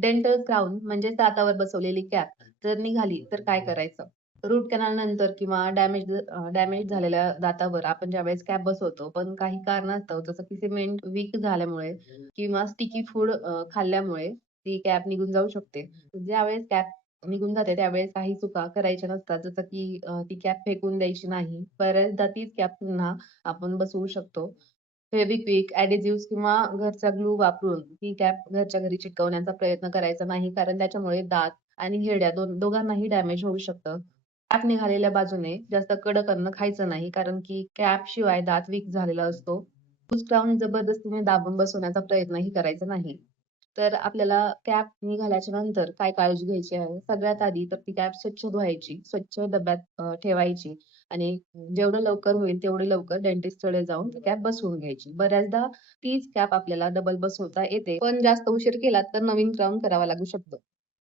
Dental crown म्हणजे दातावर बसवलेली cap जर निघाली तर काय करायचं? रूट कॅनल नंतर किंवा डॅमेज झालेल्या दातावर आपण ज्यावेळेस कॅप बसवतो, पण काही कारणास्तव जसं की सिमेंट वीक झाल्यामुळे किंवा स्टिकी फूड खाल्ल्यामुळे ती कॅप निघून जाऊ शकते. ज्यावेळेस कॅप निघून जाते त्यावेळेस काही चुका करायच्या नसतात. जसं की ती कॅप फेकून द्यायची नाही. बऱ्याचदा तीच कॅप पुन्हा आपण बसवू शकतो. फेविक्विक, एडेसिव्हज किंवा घरचा ग्लू वापरून ती कॅप घरच्या घरी चिटकवण्याचा प्रयत्न करायचा नाही, कारण त्याच्यामुळे दात आणि हिरड्या दोघांनाही डॅमेज होऊ शकतं. कॅप निघालेल्या बाजूने जास्त कडक अन्न खायचं नाही, कारण की कॅप शिवाय दात वीक झालेला असतो. लूज लावून जबरदस्तीने दाबून बसवण्याचा प्रयत्नही करायचा नाही. तर आपल्याला कॅप निघाल्याच्या नंतर काय काळजी घ्यायची आहे? सगळ्यात आधी तर ती कॅप स्वच्छ धुवायची, स्वच्छ डब्यात ठेवायची आणि जेवढं लवकर होईल तेवढे लवकर डेंटिस्टकडे जाऊन ती कॅप बसवून घ्यायची. बऱ्याचदा तीच कॅप आपल्याला डबल बसवता येते, पण जास्त उशीर केला तर नवीन क्राउन करावा लागू शकतो.